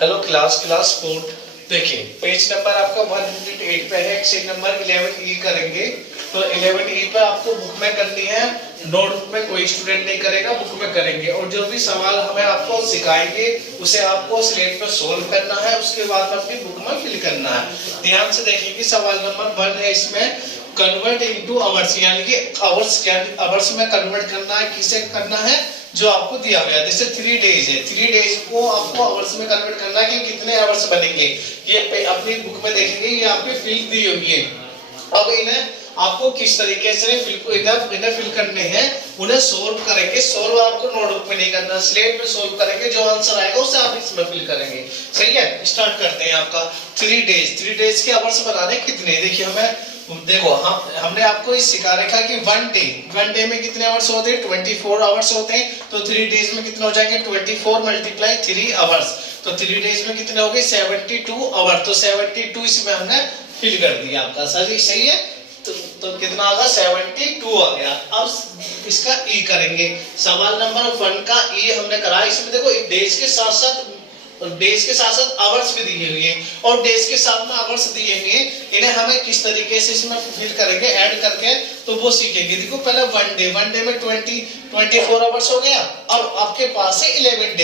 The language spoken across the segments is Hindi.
Hello class 4। देखिए पेज नंबर आपका 108 पे है। एक्सरसाइज नंबर 11E करेंगे। तो 11E पे आपको बुक में करनी है, नोटबुक में कोई स्टूडेंट नहीं करेगा, बुक में करेंगे। और जो भी सवाल हमें आपको सिखाएंगे उसे आपको स्लेट पे सोल्व करना है, उसके बाद अपनी बुक में फिल करना है। ध्यान से देखिए सवाल नंबर 1 है, इसमें कन्वर्ट इनटू आवर्स, यानी कि आवर्स में कन्वर्ट करना है। किसे करना है? जो आपको दिया गया, जैसे 3 डेज है, 3 डेज को आपको आवर्स में कन्वर्ट करना है कि कितने आवर्स बनेंगे। ये अपनी बुक में देखेंगे, ये आपकी फिल दी हुई है। अब इन्हें आपको किस तरीके से इन्हें फिल करने हैं, उन्हें सोल्व करेंगे। सोल्व आपको नोटबुक में नहीं करना, स्लेट पे सोल्व करेंगे। जो आंसर आएगा उसे आप इसमें फिल करेंगे। सही है, स्टार्ट करते हैं। आपका 3 डेज के आवर्स बनाने कितने, देखिए हमें देखो हमने आपको इस सिखा रखा कि वन डे में कितने आवर्स होते हैं, 24 आवर्स होते हैं। तो 3 डेज में कितने हो जाएंगे, 24 मल्टीप्लाई 3 आवर्स। तो 3 डेज में कितने हो गए, 72 आवर। तो 72 इसमें हमने फिल कर दिया आपका। सही है। तो कितना होगा, 72 आ गया। अब इसका ई करेंगे। सवाल नंबर 1 का ई हमने करा। इसमें देखो डेज के साथ साथ आवर्स भी दिए हुए हैं, और डेज के साथ में आवर्स दिए हुए हैं। इन्हें हमें किस तरीके से इसमें फिल करेंगे, ऐड करके, तो वो सीखेंगे। देखो पहले वन डे में 24 आवर्स हो गया। अब आपके पास है 11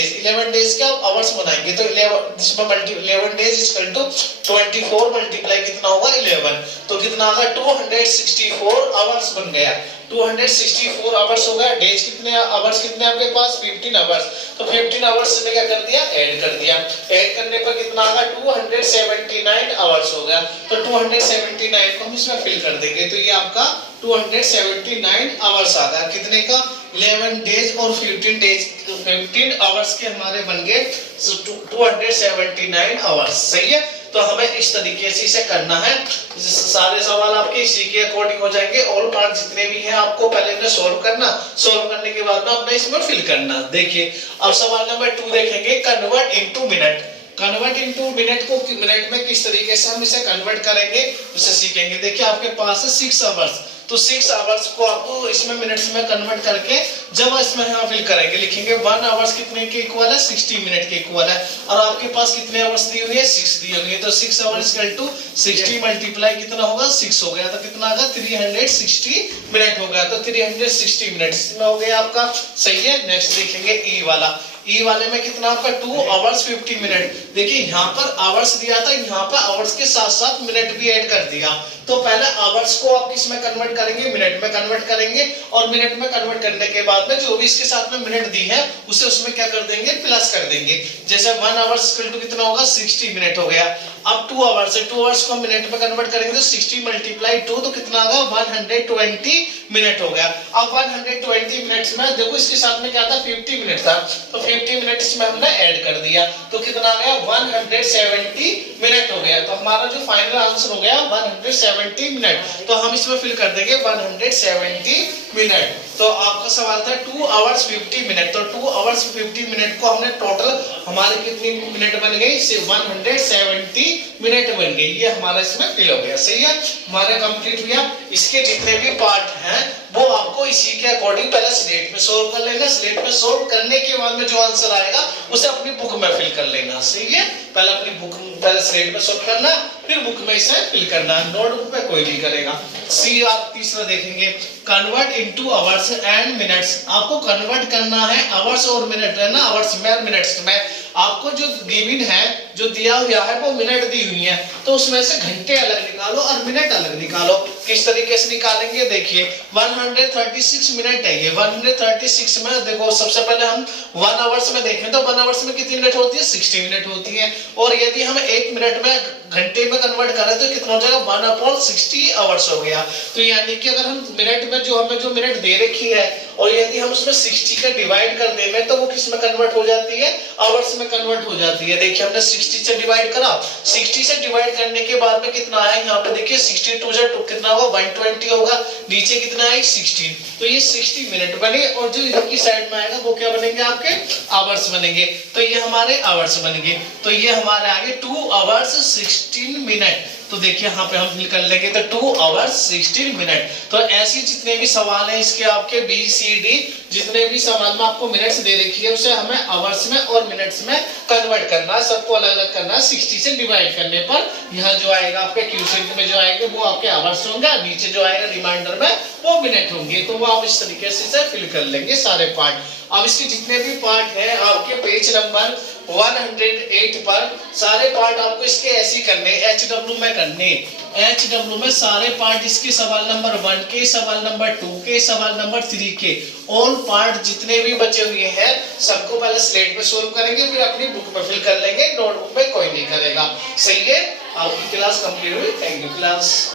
डेज के आप आवर्स बनाएंगे। तो 11 डेज इक्वल टू 24 मल्टीप्लाई कितना होगा, 11। तो कितना होगा, 264 आवर्स बन गया। 264 आवर्स होगा। डेज कितने आवर्स, कितने आपके पास, 15 आवर्स। तो 15 आवर्स ने क्या कर दिया, ऐड कर दिया। ऐड करने पर कितना आएगा, 279 आवर्स हो गया। तो 279 को हम इसमें फिल कर देंगे। तो ये आपका 279 आवर्स आ गया। कितने का, 11 डेज और 15 आवर्स के हमारे बन गए 279 आवर्स। सही है। तो हमें इस तरीके से इसे करना है। सारे सवाल आपके इसी के अकॉर्डिंग हो जाएंगे। ऑल पार्ट जितने भी हैं आपको पहले इन्हें सोल्व करना, सोल्व करने के बाद में अपने इसमें फिल करना। देखिए अब सवाल नंबर 2 देखेंगे, convert into minute. Convert into minute को मिनट में किस तरीके से हम इसे कन्वर्ट करेंगे उसे सीखेंगे। देखिए आपके पास है 6 आवर्स। तो 6 आवर्स को आपको इसमें मिनट्स में कन्वर्ट करके जब इसमें हम फिल करेंगे, लिखेंगे 1 आवर्स कितने के इक्वल है, 60 मिनट के इक्वल है। और आपके पास कितने आवर्स दी हुई है, 6 दी हुई है। तो 6 आवर्स इक्वल टू 60 मल्टीप्लाई कितना होगा, 6 हो गया। तो कितना आएगा, 360 मिनट हो गया। तो 360 मिनट इसमें हो गया आपका। सही है। नेक्स्ट देखेंगे ई वाला। ई वाले में कितना आपका, 2 आवर्स 50 मिनट। देखिए यहाँ पर आवर्स दिया था, यहाँ पर आवर्स के साथ साथ मिनट भी ऐड कर दिया। तो पहले आवर्स को आप किस में कन्वर्ट करेंगे, मिनट में कन्वर्ट करेंगे। और मिनट में कन्वर्ट करने के बाद में जो भी इसके साथ में मिनट दी है उसे उसमें क्या कर देंगे, प्लस कर देंगे। जैसे 1 आवर्स इक्वल टू कितना होगा, 60 मिनट हो गया। अब 2 आवर्स है, 2 आवर्स को मिनट में कन्वर्ट करेंगे तो 60 मल्टीप्लाई 2 तो कितना होगा, 120 मिनट हो गया। अब 120 मिनट्स में देखो इसके साथ में क्या था, 50 मिनट था। तो 50 मिनट इसमें हमने ऐड कर दिया। तो कितना आ गया, 170 मिनट हो गया। तो हमारा जो फाइनल आंसर हो गया 170 मिनट। तो हम इसमें फिल कर देंगे 170 मिनट। तो आपका सवाल था 2 आवर्स 50 मिनट। तो 2 आवर्स 50 मिनट को हमने टोटल हमारे कितनी मिनट बन गई, 170 मिनट बन गई। ये हमारा इसमें फिल हो गया। सही है, हमारा कंप्लीट हुआ। इसके जितने भी पार्ट हैं वो आपको इसी के अकॉर्डिंग पहले स्लेट में सोल्व कर लेना। स्लेट में सोल्व करने के बाद में जो आंसर आएगा उसे अपनी बुक में फिल कर लेना। सही है, पहले अपनी बुक पहले स्लेट में सोल्व करना, फिर बुक में इसे फिल करना। नोटबुक में कोई नहीं करेगा। सी आप तीसरा देखेंगे, convert into hours and minutes. आपको कन्वर्ट करना है आवर्स और मिनट है ना, आवर्स में और मिनट्स में। आपको जो गिवन है, जो दिया हुआ है वो मिनट दी हुई है, तो उसमें से घंटे अलग निकालो और मिनट अलग निकालो। किस तरीके से निकालेंगे, देखिए 136 मिनट है ये। 136 में देखो सबसे पहले हम 1 आवर्स में देखें तो 1 आवर्स में कितनी मिनट होती है, 60 मिनट होती है। और यदि हम 1 मिनट में घंटे में कन्वर्ट करें तो कितना हो जाएगा, 1/60 आवर्स हो गया। तो यानी कि अगर हम मिनट में हमें जो मिनट दे रखी है और यदि हम उसमें 60 का डिवाइड कर दें तो वो किस में कन्वर्ट हो जाती है, आवर्स में कन्वर्ट हो जाती है। देखिए हमने 60 से डिवाइड करा, 60 से डिवाइड करने के बाद में कितना आया, यहाँ पे देखिए 62 से कितना होगा, 120 होगा। नीचे कितना है, 16। तो ये 60 मिनट बने। और जो इधर की साइड में आएगा वो क्या बनेंगे, आपके आवर्स बनेंगे। तो ये हमारे आवर्स बनेंगे। तो ये हमारे आगे 2 आवर्स 16 मिनट। तो देखिए यहाँ पे हम फिल कर लेंगे तो 2 आवर्स 16 मिनट। तो ऐसे जितने भी सवाल हैं इसके आपके बी सी डी जितने भी सवाल में आपको मिनट्स दे रखी है उसे हमें आवर्स में और मिनट्स में कन्वर्ट करना है, सबको अलग अलग करना है। 60 से डिवाइड करने पर यहाँ जो आएगा आपके क्यूसेंट में जो आएंगे वो आपके आवर्स होंगे, नीचे जो आएगा रिमाइंडर में वो मिनट होंगे। तो वो आप इस तरीके से फिल कर लेंगे सारे पार्ट। अब इसके जितने भी पार्ट हैं आपके पेज नंबर 108 पर सारे पार्ट आपको इसके ऐसे करने, HW में करने। HW में सारे पार्ट इसके सवाल नंबर 1 के, सवाल नंबर 2 के, सवाल नंबर 3 के ऑल पार्ट जितने भी बचे हुए हैं सबको पहले स्लेट पे सोल्व करेंगे, फिर अपनी बुक में फिल कर लेंगे, नोटबुक में कोई नहीं करेगा। सही है, आपकी क्लास कंप्लीट हुई। Thank you class.